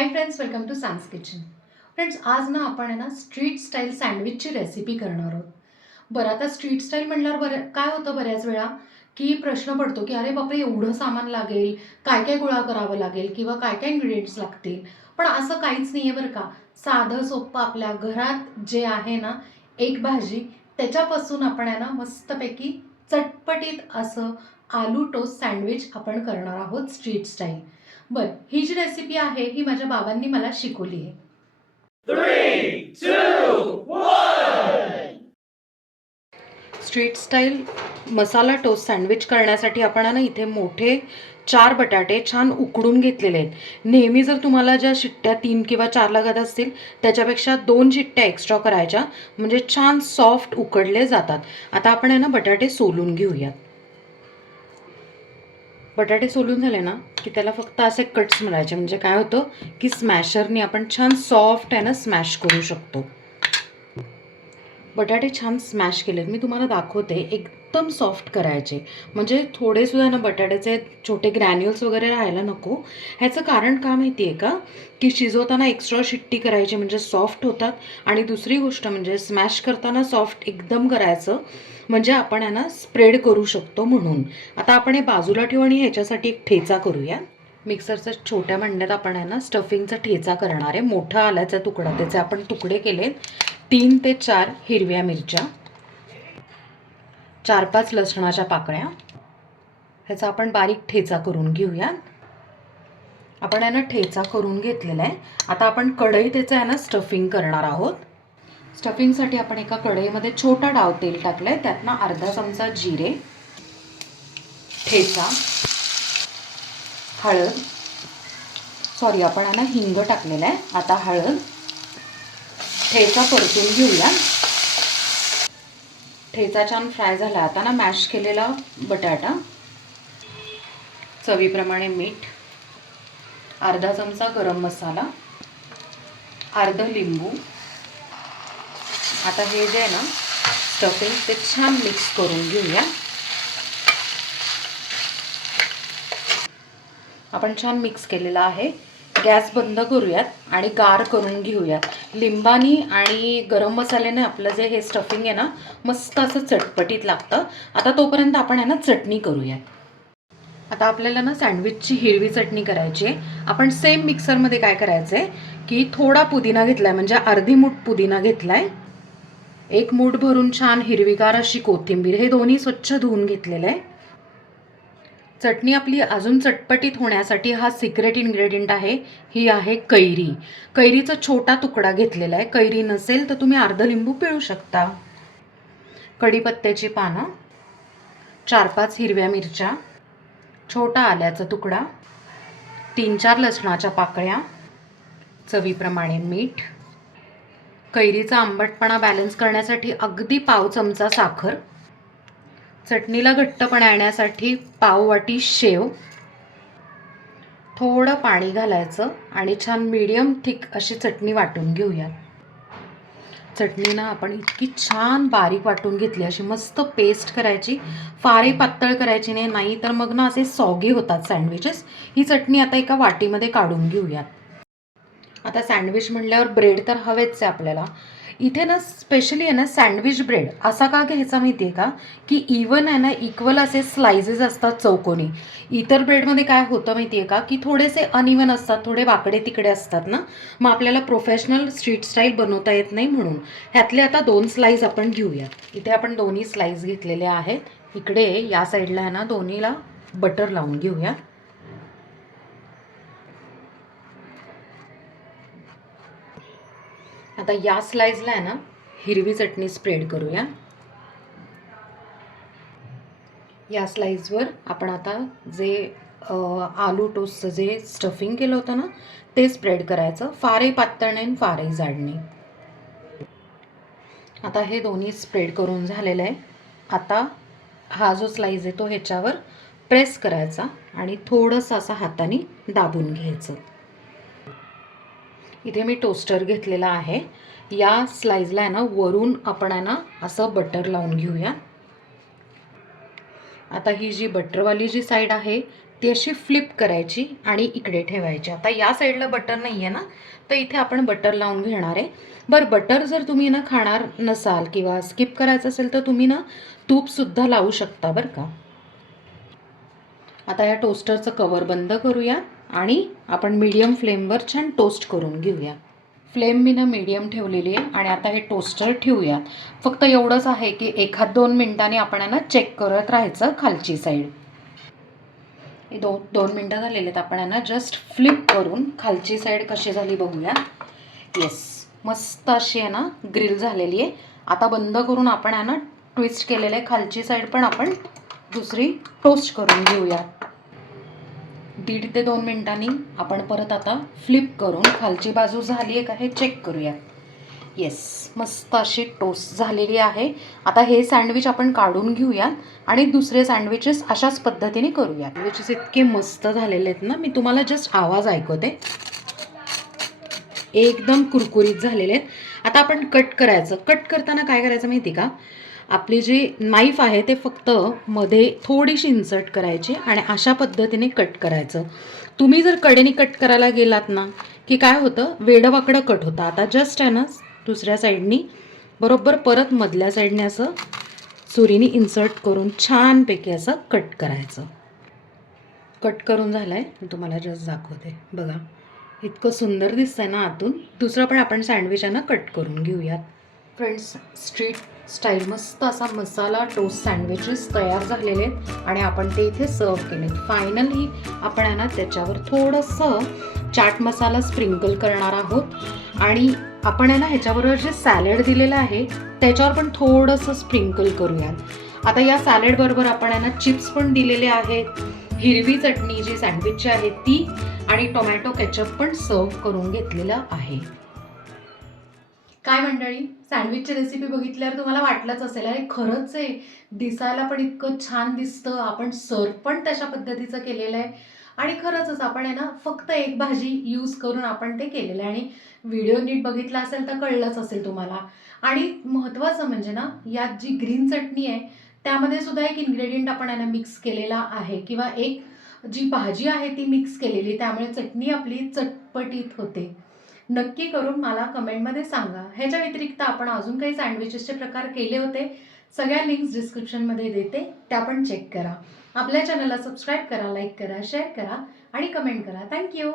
High friends, welcome to Sam's kitchen. Friends, आज ना आपण आहे ना स्ट्रीट स्टाईल सँडविचची रेसिपी करणार आहोत. बरं, आता स्ट्रीट स्टाईल म्हणल्यावर काय होतं बऱ्याच वेळा, की प्रश्न पडतो की अरे बापरे, एवढं सामान लागेल, काय काय गोळा करावं लागेल किंवा काय काय इन्ग्रेडियंट्स लागतील. पण असं काहीच नाही आहे बरं का. साधं सोपं आपल्या घरात जे आहे ना, एक भाजी, त्याच्यापासून आपण आहे ना मस्तपैकी चटपटीत असं आलू टोस्ट सँडविच आपण करणार आहोत स्ट्रीट स्टाईल. बरं, ही जी रेसिपी आहे ही माझ्या बाबांनी मला शिकवली आहे. 3, 2, 1. स्ट्रीट स्टाईल मसाला टोस्ट सँडविच करण्यासाठी आपण ना इथे मोठे 4 बटाटे छान उकडून घेतलेले आहेत. नेहमी जर तुम्हाला ज्या शिट्ट्या 3 किंवा 4 लागत असतील त्याच्यापेक्षा 2 शिट्ट्या एक्स्ट्रा करायच्या, म्हणजे छान सॉफ्ट उकडले जातात. आता आपण ना बटाटे सोलून घेऊयात. बटाटे सोलून झाले ना की त्याला फक्त असे कट्स मारायचे, म्हणजे काय होतं की स्मॅशरने आपण छान सॉफ्ट आहे ना स्मॅश करू शकतो. बटाटे छान स्मॅश केलेत, मी तुम्हाला दाखवते. एकदम सॉफ्ट करायचे, म्हणजे थोडेसुद्धा ना बटाट्याचे छोटे ग्रॅन्युल्स वगैरे राहायला नको. ह्याचं कारण का माहिती आहे का, की शिजवताना एक्स्ट्रा शिट्टी करायची म्हणजे सॉफ्ट होतात. आणि दुसरी गोष्ट म्हणजे स्मॅश करताना सॉफ्ट एकदम करायचं, म्हणजे आपण आहे ना स्प्रेड करू शकतो म्हणून. आता आपण हे बाजूला ठेवू आणि ह्याच्यासाठी एक ठेचा करूया. मिक्सरच्या छोट्या भांड्यात आपण आहे ना स्टफिंगचा ठेचा करणार आहे. मोठा आल्याचा तुकडा, त्याचे आपण तुकडे केलेत. 3 ते 4 हिरव्या मिरच्या, 4-5 लसणाच्या पाकळ्या, ह्याचा आपण बारीक ठेचा करून घेऊया. आपण आहे ना ठेचा करून घेतलेला आहे. आता आपण कढई त्याचं आहे ना स्टफिंग करणार आहोत. स्टफिंगसाठी आपण एका कढईमध्ये छोटा डाव तेल टाकलं आहे. त्यातनं अर्धा चमचा जिरे, ठेचा, हळद, सॉरी आपण आहे ना हिंग टाकलेलं आहे. आता हळद, ठेचा परतून घेऊया. ठेचा छान फ्राय झाला. आता ना मॅश केलेला बटाटा, चवीप्रमाणे मीठ, अर्धा चमचा गरम मसाला, अर्ध लिंबू. आता हे जे आहे ना स्टफिंग ते छान मिक्स करून घेऊया. आपण छान मिक्स केलेलं आहे. गॅस बंद करूयात आणि गार करून घेऊयात. लिंबानी आणि गरम मसाल्याने आपलं जे हे स्टफिंग आहे ना मस्त असं चटपटीत लागतं. आता तोपर्यंत आपण आहे ना चटणी करूयात. आता आपल्याला ना सँडविचची हिरवी चटणी करायची आहे. आपण सेम मिक्सरमध्ये काय करायचं आहे की थोडा पुदिना घेतला आहे, म्हणजे अर्धी मूठ पुदिना घेतला आहे. 1 मूठ भरून छान हिरवीगार अशी कोथिंबीर, हे दोन्ही स्वच्छ धुवून घेतलेलं आहे. चटणी आपली अजून चटपटीत होण्यासाठी हा सिक्रेट इन्ग्रेडियंट आहे, ही आहे कैरी. कैरीचा छोटा तुकडा घेतलेला आहे. कैरी नसेल तर तुम्ही अर्ध लिंबू पिळू शकता. कढीपत्त्याची पानं, 4-5 हिरव्या मिरच्या, छोटा आल्याचा तुकडा, 3-4 लसणाच्या पाकळ्या, चवीप्रमाणे मीठ, कैरीचा आंबटपणा बॅलन्स करण्यासाठी अगदी पाव चमचा साखर, चटणीला घट्टपणा येण्यासाठी पाव वाटी शेव, थोडं पाणी घालायचं आणि छान मीडियम थिक अशी चटणी वाटून घेऊया. चटणी ना आपण इतकी छान बारीक वाटून घेतली, अशी मस्त पेस्ट करायची. फारही पातळ करायची नाही, तर मग ना असे सॉगी होतात सँडविचेस. ही चटणी आता एका वाटीमध्ये काढून घेऊयात. आता सँडविच म्हटल्यावर ब्रेड तर हवेच आहे आपल्याला. इथे ना स्पेशली आहे ना सँडविच ब्रेड असा का घ्यायचा माहिती आहे का, की इवन आहे ना इक्वल असे स्लाइसेस असतात चौकोनी. इतर ब्रेडमध्ये काय होतं माहिती आहे का, की थोडेसे अनइवन असतात, थोडे वाकडे तिकडे असतात ना, मग आपल्याला प्रोफेशनल स्ट्रीट स्टाईल बनवता येत नाही. म्हणून ह्यातले आता 2 स्लाइस आपण घेऊयात. इथे आपण दोन्ही स्लाइस घेतलेले आहेत. इकडे या साईडला आहे ना दोन्हीला बटर लावून घेऊया. आता या स्लाइसला आहे ना हिरवी चटणी स्प्रेड करूया. या स्लाइसवर आपण आता जे आलू टोस्टचं जे स्टफिंग केलं होतं ना ते स्प्रेड करायचं. फारही पातळ नाही, फारही जाड नाही. आता हे दोन्ही स्प्रेड करून झालेलं आहे. आता हा जो स्लाइस आहे तो ह्याच्यावर प्रेस करायचा आणि थोडंसं असं हाताने दाबून घ्यायचं. इथे मी टोस्टर घेतलेला आहे. या स्लाइसला आहे ना वरून आपण आहे ना असं बटर लावून घेऊया. आता ही जी बटरवाली जी साईड आहे ती अशी फ्लिप करायची आणि इकडे ठेवायची. आता या साईडला बटर नाही आहे ना, तर इथे आपण बटर लावून घेणार आहे. बरं, बटर जर तुम्ही ना खाणार नसाल किंवा स्किप करायचं असेल तर तुम्ही ना तूपसुद्धा लावू शकता बरं का. आता या टोस्टरचं कवर बंद करूया आणि आपण मीडियम फ्लेमवर छान टोस्ट करून घेऊया. फ्लेम मी ना मीडियम ठेवलेली आहे आणि आता हे टोस्टर ठेवूयात. फक्त एवढंच आहे की 1-2 मिनिटांनी आपण ना चेक करत राहायचं खालची साईड. हे 2 मिनटं झालेले आहेत. आपण ना जस्ट फ्लिप करून खालची साईड कशी झाली बघूया. येस, मस्त अशी आहे ना ग्रिल झालेली आहे. आता बंद करून आपण ना ट्विस्ट केलेलं आहे. खालची साईड पण आपण दुसरी टोस्ट करून घेऊया. 1.5 ते 2 मिनिटांनी आपण परत आता फ्लिप करून खालची बाजू झाली आहे का हे चेक करूया. येस, मस्त अशी टोस्ट झालेली आहे. आता हे सँडविच आपण काढून घेऊया आणि दुसरे सँडविचेस अशाच पद्धतीने करूया. सँडविचेस इतके मस्त झालेले आहेत ना, मी तुम्हाला जस्ट आवाज ऐकवते. एकदम कुरकुरीत झालेले आहेत. आता आपण कट करायचं. कट करताना काय करायचं माहिती का, आपली जी नाईफ आहे ते फक्त मध्ये थोडीशी इन्सर्ट करायची आणि अशा पद्धतीने कट करायचं. तुम्ही जर कडेने कट करायला गेलात ना की काय होतं, वेडंवाकडं कट होतं. आता जस्ट आहे ना दुसऱ्या साईडनी बरोबर परत मधल्या साईडने असं सुरीने इन्सर्ट करून छानपैकी असं कट करायचं. कट करून झालं आहे, मी तुम्हाला जस्ट दाखवते बघा. इतकं सुंदर दिसतंय ना आतून. दुसरं पण आपण सँडविच आहे ना कट करून घेऊयात. फ्रेंड्स, स्ट्रीट स्टाईल मस्त असा मसाला टोस्ट सँडविचेस तयार झालेले आहेत आणि आपण ते इथे सर्व केलेत. फायनली आपण आहे ना त्याच्यावर थोडंसं चाट मसाला स्प्रिंकल करणार आहोत आणि आपण आहे ना ह्याच्याबरोबर जे सॅलड दिलेलं आहे त्याच्यावर पण थोडंसं स्प्रिंकल करूयात. आता या सॅलडबरोबर आपण आहे ना चिप्स पण दिलेले आहेत, हिरवी चटणी जी सँडविचची आहे ती आणि टोमॅटो केचप पण सर्व करून घेतलेलं आहे. काय मंडळी, सँडविचची रेसिपी बघितल्यावर तुम्हाला वाटलंच असेल अरे खरंच आहे, दिसायला पण इतकं छान दिसतं, आपण सर्व पण तशा पद्धतीचं केलेलं आहे आणि खरंच आपण आहे ना फक्त एक भाजी यूज करून आपण ते केलेलं आहे. आणि व्हिडिओ नीट बघितला असेल तर कळलंच असेल तुम्हाला. आणि महत्त्वाचं म्हणजे ना यात जी ग्रीन चटणी आहे त्यामध्ये सुद्धा एक इन्ग्रेडियंट आपण आहे ना मिक्स केलेला आहे किंवा एक जी भाजी आहे ती मिक्स केलेली, त्यामुळे चटणी आपली चटपटीत होते. नक्की करून मला कमेंटमध्ये सांगा. ह्याच्या व्यतिरिक्त आपण अजून काही सँडविचेसचे प्रकार केले होते, सगळ्या लिंक्स डिस्क्रिप्शनमध्ये देते, त्या पण चेक करा. आपल्या चॅनलला सबस्क्राईब करा, लाईक करा, शेअर करा आणि कमेंट करा. थँक्यू.